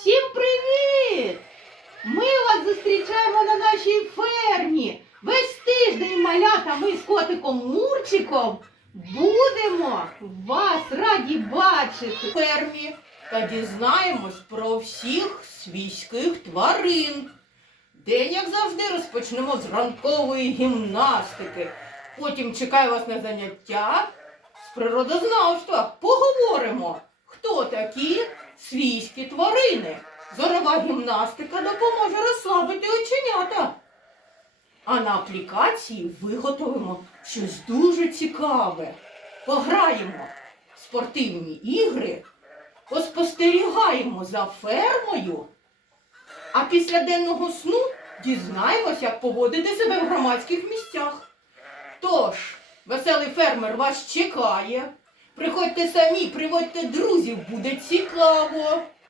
Всім привіт! Ми вас зустрічаємо на нашій фермі. Весь тиждень малята ми з котиком Мурчиком будемо вас раді бачити в фермі та дізнаємось про всіх свійських тварин. День, як завжди, розпочнемо з ранкової гімнастики. Потім чекаю вас на заняття з природознавства. Поговоримо, хто такі свійські тварини. Зорова гімнастика допоможе розслабити оченята. А на аплікації виготовимо щось дуже цікаве. Пограємо в спортивні ігри, поспостерігаємо за фермою, а після денного сну дізнаємось, як поводити себе в громадських місцях. Тож, веселий фермер вас чекає. Приходьте самі, приводьте друзів, буде цікаво.